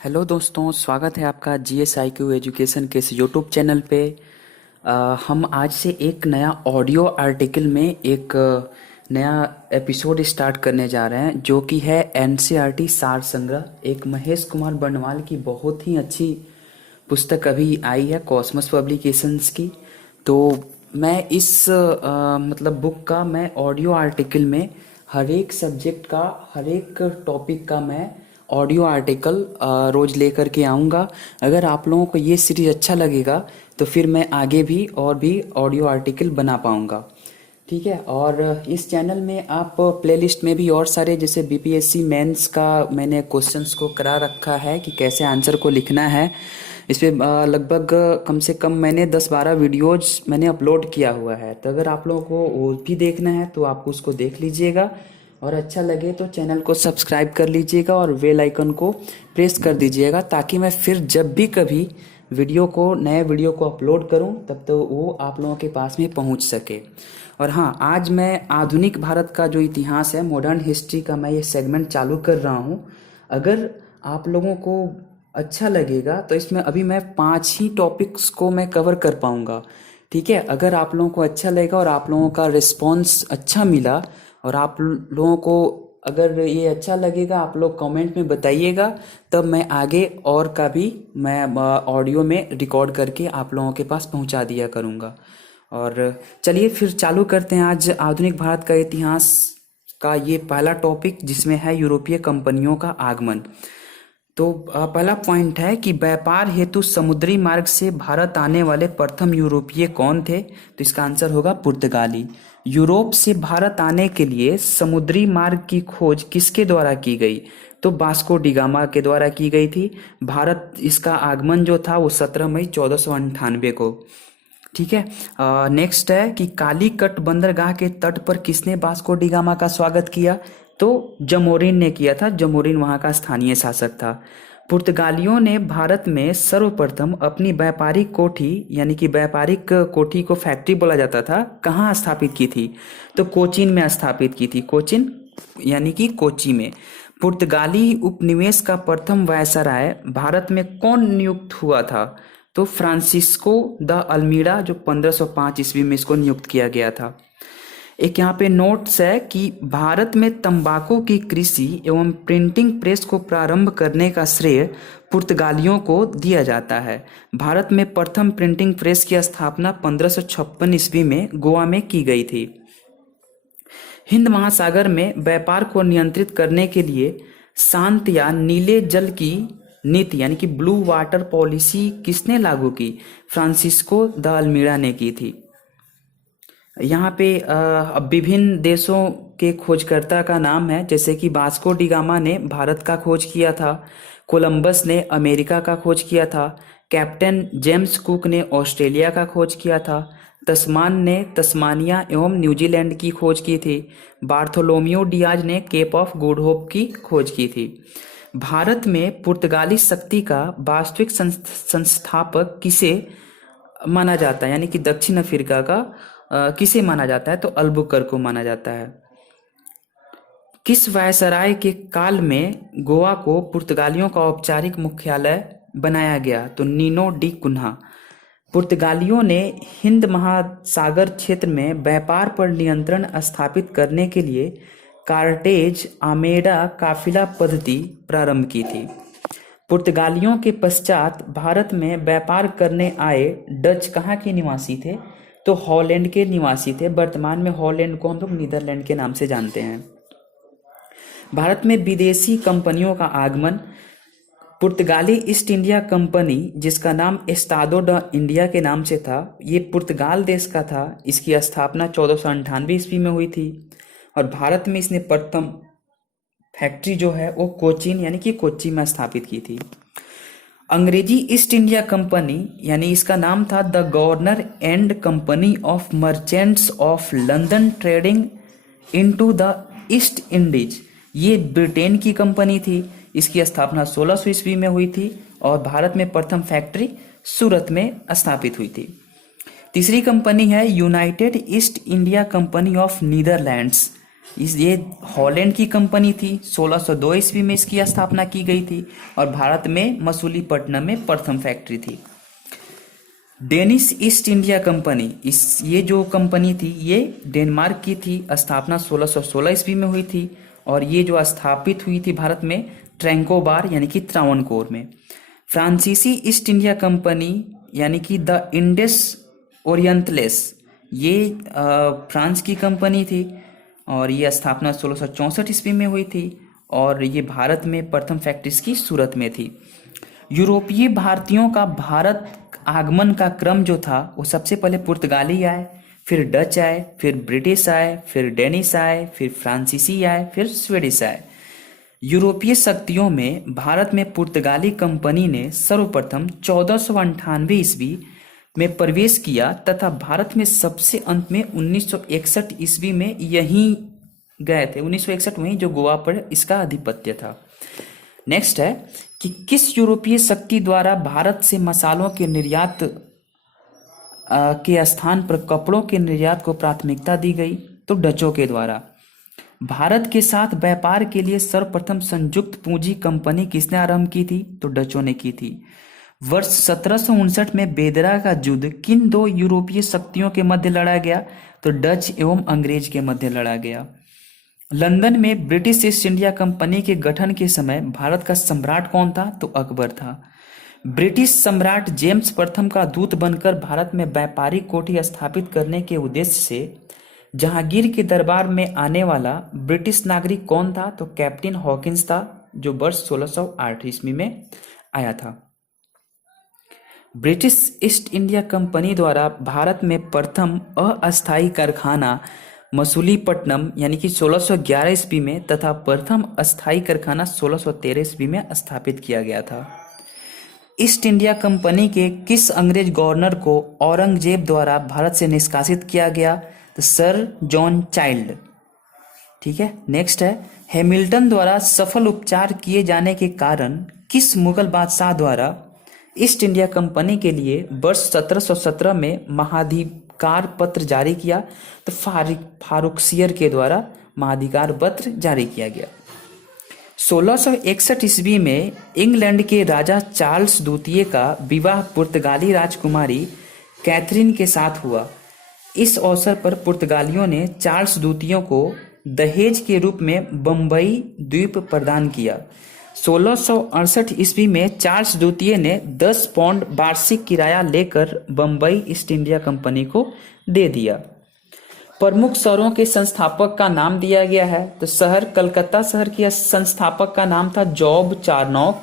Hello दोस्तों, स्वागत है आपका GSIQ एजुकेशन के इस यूट्यूब चैनल पे। हम आज से एक नया ऑडियो आर्टिकल में एक नया एपिसोड स्टार्ट करने जा रहे हैं, जो कि है NCERT सार संग्रह। एक महेश कुमार बर्नवाल की बहुत ही अच्छी पुस्तक अभी आई है कॉस्मस पब्लिकेशंस की। तो मैं इस मतलब बुक का मैं ऑडियो आर्टिकल में हर एक सब्जेक्ट का, हर एक टॉपिक का मैं ऑडियो आर्टिकल रोज लेकर के आऊँगा। अगर आप लोगों को ये सीरीज अच्छा लगेगा तो फिर मैं आगे भी और भी ऑडियो आर्टिकल बना पाऊँगा। ठीक है। और इस चैनल में आप प्लेलिस्ट में भी और सारे, जैसे BPSC मेंस का मैंने क्वेश्चंस को करा रखा है कि कैसे आंसर को लिखना है। इस पे लगभग कम से कम मैंने 10-12 वीडियोज मैंने अपलोड किया हुआ है। तो अगर आप लोगों को वो भी देखना है तो आप उसको देख लीजिएगा, और अच्छा लगे तो चैनल को सब्सक्राइब कर लीजिएगा और बेल आइकन को प्रेस कर दीजिएगा, ताकि मैं फिर जब भी कभी नए वीडियो को अपलोड करूं तब तो वो आप लोगों के पास में पहुंच सके। और हाँ, आज मैं आधुनिक भारत का जो इतिहास है, मॉडर्न हिस्ट्री का, मैं ये सेगमेंट चालू कर रहा हूँ। अगर आप लोगों को अच्छा लगेगा तो इसमें अभी मैं 5 ही टॉपिक्स को मैं कवर कर पाऊँगा। ठीक है। अगर आप लोगों को अच्छा लगेगा और आप लोगों का रिस्पॉन्स अच्छा मिला, और आप लोगों को अगर ये अच्छा लगेगा, आप लोग कमेंट में बताइएगा, तब मैं आगे और का भी मैं ऑडियो में रिकॉर्ड करके आप लोगों के पास पहुंचा दिया करूंगा। और चलिए फिर चालू करते हैं आज आधुनिक भारत का इतिहास का ये पहला टॉपिक, जिसमें है यूरोपीय कंपनियों का आगमन। तो पहला पॉइंट है कि व्यापार हेतु समुद्री मार्ग से भारत आने वाले प्रथम यूरोपीय कौन थे? तो इसका आंसर होगा पुर्तगाली। यूरोप से भारत आने के लिए समुद्री मार्ग की खोज किसके द्वारा की गई? तो वास्को डी गामा के द्वारा की गई थी। भारत इसका आगमन जो था वो 17 मई 1498 को। ठीक है। नेक्स्ट है कि कालीकट बंदरगाह के तट पर किसने वास्को डी गामा का स्वागत किया? तो जमोरिन ने किया था। जमोरिन वहाँ का स्थानीय शासक था। पुर्तगालियों ने भारत में सर्वप्रथम अपनी व्यापारिक कोठी, यानी कि व्यापारिक कोठी को फैक्ट्री बोला जाता था, कहाँ स्थापित की थी? तो कोचीन में स्थापित की थी। कोचीन यानी कि कोची में। पुर्तगाली उपनिवेश का प्रथम वायसराय भारत में कौन नियुक्त हुआ था? तो फ्रांसिस्को द अल्मीड़ा, जो 1505 ईस्वी में इसको नियुक्त किया गया था। एक यहाँ पे नोट्स है कि भारत में तंबाकू की कृषि एवं प्रिंटिंग प्रेस को प्रारंभ करने का श्रेय पुर्तगालियों को दिया जाता है। भारत में प्रथम प्रिंटिंग प्रेस की स्थापना 1556 ईस्वी में गोवा में की गई थी। हिंद महासागर में व्यापार को नियंत्रित करने के लिए शांत या नीले जल की नीति, यानी कि ब्लू वाटर पॉलिसी, किसने लागू की? फ्रांसिस्को द अल्मीड़ा ने की थी। यहाँ पे अब विभिन्न देशों के खोजकर्ता का नाम है, जैसे कि वास्को डी गामा ने भारत का खोज किया था। कोलंबस ने अमेरिका का खोज किया था। कैप्टन जेम्स कुक ने ऑस्ट्रेलिया का खोज किया था। तस्मान ने तस्मानिया एवं न्यूजीलैंड की खोज की थी। बार्थोलोमियो डियाज ने केप ऑफ गुड होप की खोज की थी। भारत में पुर्तगाली शक्ति का वास्तविक संस्थापक किसे माना जाता है, यानी कि दक्षिण अफ्रीका का किसे माना जाता है? तो अल्बुकर को माना जाता है। किस वायसराय के काल में गोवा को पुर्तगालियों का औपचारिक मुख्यालय बनाया गया? तो नीनो डी कुन्हा। पुर्तगालियों ने हिंद महासागर क्षेत्र में व्यापार पर नियंत्रण स्थापित करने के लिए कार्टेज आमेडा काफिला पद्धति प्रारंभ की थी। पुर्तगालियों के पश्चात भारत में व्यापार करने आए डच कहाँ के निवासी थे? तो हॉलैंड के निवासी थे। वर्तमान में हॉलैंड को हम लोग नीदरलैंड के नाम से जानते हैं। भारत में विदेशी कंपनियों का आगमन। पुर्तगाली ईस्ट इंडिया कंपनी, जिसका नाम एस्टादो ड इंडिया के नाम से था, ये पुर्तगाल देश का था। इसकी स्थापना 1498 ईस्वी में हुई थी, और भारत में इसने प्रथम फैक्ट्री जो है वो कोचीन यानी कि कोच्चि में स्थापित की थी। अंग्रेजी ईस्ट इंडिया कंपनी, यानी इसका नाम था the governor and company of merchants of London trading into the east Indies, ये ब्रिटेन की कंपनी थी। इसकी स्थापना 1600 ईस्वी में हुई थी, और भारत में प्रथम फैक्ट्री सूरत में स्थापित हुई थी। तीसरी कंपनी है United east India company of Netherlands. ये हॉलैंड की कंपनी थी। 1602 ईस्वी में इसकी स्थापना की गई थी और भारत में मसूलीपट्टनम में प्रथम फैक्ट्री थी। डेनिश ईस्ट इंडिया कंपनी, इस ये जो कंपनी थी ये डेनमार्क की थी। स्थापना 1616 ईस्वी में हुई थी और ये जो स्थापित हुई थी भारत में ट्रैंकोबार यानी कि त्रावणकोर में। फ्रांसीसी ईस्ट इंडिया कंपनी यानी कि द इंडस ओरिएंटलेस, ये फ्रांस की कंपनी थी और ये स्थापना 1664 ईस्वी में हुई थी और ये भारत में प्रथम फैक्ट्री इसकी सूरत में थी। यूरोपीय भारतीयों का भारत आगमन का क्रम जो था वो सबसे पहले पुर्तगाली आए, फिर डच आए, फिर ब्रिटिश आए, फिर डेनिश आए, फिर फ्रांसीसी आए, फिर स्वीडिश आए। यूरोपीय शक्तियों में भारत में पुर्तगाली कंपनी ने सर्वप्रथम 1498 ईस्वी में प्रवेश किया तथा भारत में सबसे अंत में 1961 ईस्वी में यहीं गए थे। 1961 में जो गोवा पर इसका आधिपत्य था। नेक्स्ट है कि किस यूरोपीय शक्ति द्वारा भारत से मसालों के निर्यात के स्थान पर कपड़ों के निर्यात को प्राथमिकता दी गई? तो डचों के द्वारा। भारत के साथ व्यापार के लिए सर्वप्रथम संयुक्त पूंजी कंपनी किसने आरंभ की थी? तो डचों ने की थी। वर्ष 1759 में बेदरा का युद्ध किन दो यूरोपीय शक्तियों के मध्य लड़ा गया? तो डच एवं अंग्रेज के मध्य लड़ा गया। लंदन में ब्रिटिश ईस्ट इंडिया कंपनी के गठन के समय भारत का सम्राट कौन था? तो अकबर था। ब्रिटिश सम्राट जेम्स प्रथम का दूत बनकर भारत में व्यापारिक कोठी स्थापित करने के उद्देश्य से जहांगीर के दरबार में आने वाला ब्रिटिश नागरिक कौन था? तो कैप्टन हॉकिंस था, जो वर्ष 1608 ईस्वी में आया था। ब्रिटिश ईस्ट इंडिया कंपनी द्वारा भारत में प्रथम अस्थायी कारखाना मसूलीपट्टनम यानी कि 1611 ईस्वी में तथा प्रथम अस्थायी कारखाना 1613 ईस्वी में स्थापित किया गया था। ईस्ट इंडिया कंपनी के किस अंग्रेज गवर्नर को औरंगजेब द्वारा भारत से निष्कासित किया गया? तो सर जॉन चाइल्ड। ठीक है। नेक्स्ट है हैमिल्टन द्वारा सफल उपचार किए जाने के कारण किस मुगल बादशाह द्वारा ईस्ट इंडिया कंपनी के लिए वर्ष 1717 में महाधिकार पत्र जारी किया? तो फारुखसियर के द्वारा महाधिकार पत्र जारी किया गया। 1661 ईस्वी में इंग्लैंड के राजा चार्ल्स द्वितीय का विवाह पुर्तगाली राजकुमारी कैथरीन के साथ हुआ। इस अवसर पर पुर्तगालियों ने चार्ल्स द्वितीय को दहेज के रूप में बम्बई द्वीप प्रदान किया। 1668 ईस्वी में चार्ल्स द्वितीय ने 10 पाउंड वार्षिक किराया लेकर बम्बई ईस्ट इंडिया कंपनी को दे दिया। प्रमुख शहरों के संस्थापक का नाम दिया गया है। तो शहर कलकत्ता शहर के संस्थापक का नाम था जॉब चार्नोक।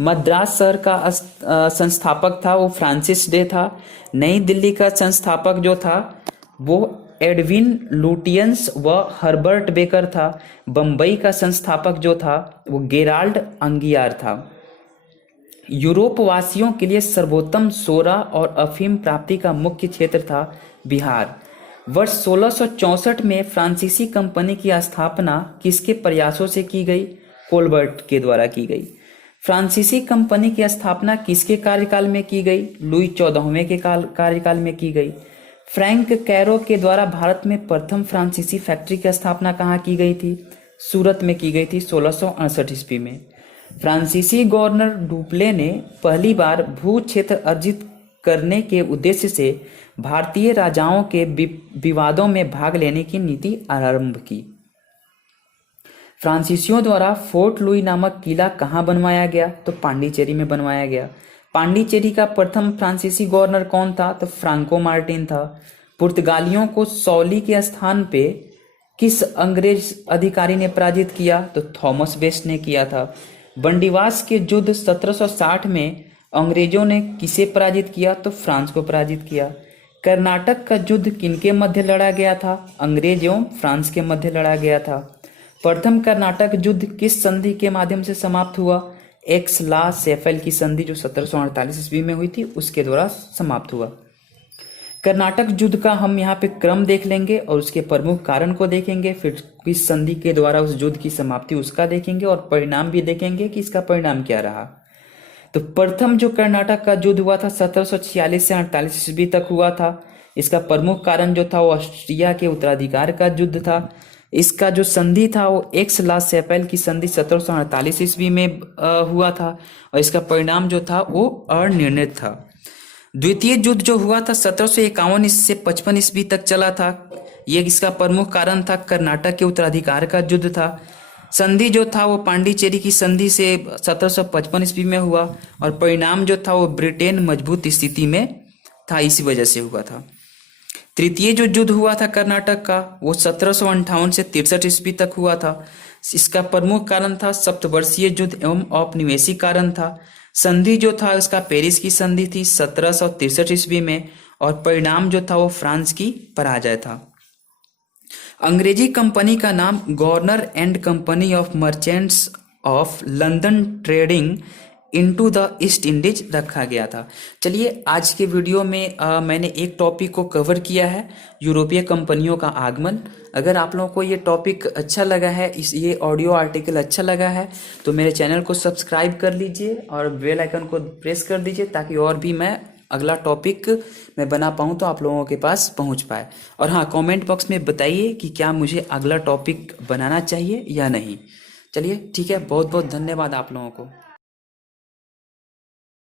मद्रास शहर का संस्थापक था वो फ्रांसिस डे था। नई दिल्ली का संस्थापक जो था वो एडविन लुटियंस व हर्बर्ट बेकर था। बम्बई का संस्थापक जो था वो गेराल्ड अंगियार था। यूरोप वासियों के लिए सर्वोत्तम सोरा और अफीम प्राप्ति का मुख्य क्षेत्र था बिहार। वर्ष 1664 में फ्रांसीसी कंपनी की स्थापना किसके प्रयासों से की गई? कोलबर्ट के द्वारा की गई। फ्रांसीसी कंपनी की स्थापना किसके कार्यकाल में की गई? लुई 14वें के कार्यकाल में की गई। फ्रैंक कैरो के द्वारा भारत में प्रथम फ्रांसीसी फैक्ट्री की स्थापना कहाँ की गई थी? सूरत में की गई थी 1668 ईस्वी में। फ्रांसीसी गवर्नर डुप्ले ने पहली बार भू क्षेत्र अर्जित करने के उद्देश्य से भारतीय राजाओं के विवादों में भाग लेने की नीति आरंभ की। फ्रांसीसियों द्वारा फोर्ट लुई नामक किला कहाँ बनवाया गया? तो पांडिचेरी में बनवाया गया। पांडिचेरी का प्रथम फ्रांसीसी गवर्नर कौन था? तो फ्रांको मार्टिन था। पुर्तगालियों को सौली के स्थान पे किस अंग्रेज अधिकारी ने पराजित किया? तो थॉमस वेस्ट ने किया था। बंडीवास के युद्ध 1760 में अंग्रेजों ने किसे पराजित किया? तो फ्रांस को पराजित किया। कर्नाटक का युद्ध किनके मध्य लड़ा गया था? अंग्रेज एवं फ्रांस के मध्य लड़ा गया था। प्रथम कर्नाटक युद्ध किस संधि के माध्यम से समाप्त हुआ? एक्स ला सेफेल की संधि जो 1748 ईस्वी में हुई थी उसके द्वारा समाप्त हुआ। कर्नाटक युद्ध का हम यहाँ पे क्रम देख लेंगे और उसके प्रमुख कारण को देखेंगे, फिर किस संधि के द्वारा उस युद्ध की समाप्ति उसका देखेंगे और परिणाम भी देखेंगे कि इसका परिणाम क्या रहा। तो प्रथम जो कर्नाटक का युद्ध हुआ था 1746 से 48 ईस्वी तक हुआ था। इसका प्रमुख कारण जो था वो ऑस्ट्रिया के उत्तराधिकार का युद्ध था। इसका जो संधि था वो एक्स ला सैपेल की संधि 1748 ईस्वी में हुआ था, और इसका परिणाम जो था वो अनिर्णित था। द्वितीय युद्ध जो हुआ था 1751 से 55 ईस्वी तक चला था। ये इसका प्रमुख कारण था कर्नाटक के उत्तराधिकार का युद्ध था। संधि जो था वो पांडिचेरी की संधि से 1755 ईस्वी में हुआ, और परिणाम जो था वो ब्रिटेन मजबूत स्थिति में था, इसी वजह से हुआ था। तृतीय जो युद्ध हुआ था कर्नाटक का वो 1758 से 63 ईस्वी तक हुआ था। इसका प्रमुख कारण था सप्तवर्षीय युद्ध एवं औपनिवेशिक कारण था। संधि जो था उसका पेरिस की संधि थी 1763 ईस्वी में, और परिणाम जो था वो फ्रांस की पराजय था। अंग्रेजी कंपनी का नाम governor and company of merchants of London trading into the east Indies रखा गया था। चलिए आज के वीडियो में मैंने एक टॉपिक को कवर किया है, यूरोपीय कंपनियों का आगमन। अगर आप लोगों को ये टॉपिक अच्छा लगा है, ये ऑडियो आर्टिकल अच्छा लगा है, तो मेरे चैनल को सब्सक्राइब कर लीजिए और बेल आइकन को प्रेस कर दीजिए, ताकि और भी मैं अगला टॉपिक मैं बना पाऊँ तो आप लोगों के पास पहुँच पाए। और हाँ, कमेंट बॉक्स में बताइए कि क्या मुझे अगला टॉपिक बनाना चाहिए या नहीं। चलिए ठीक है, बहुत बहुत धन्यवाद आप लोगों को।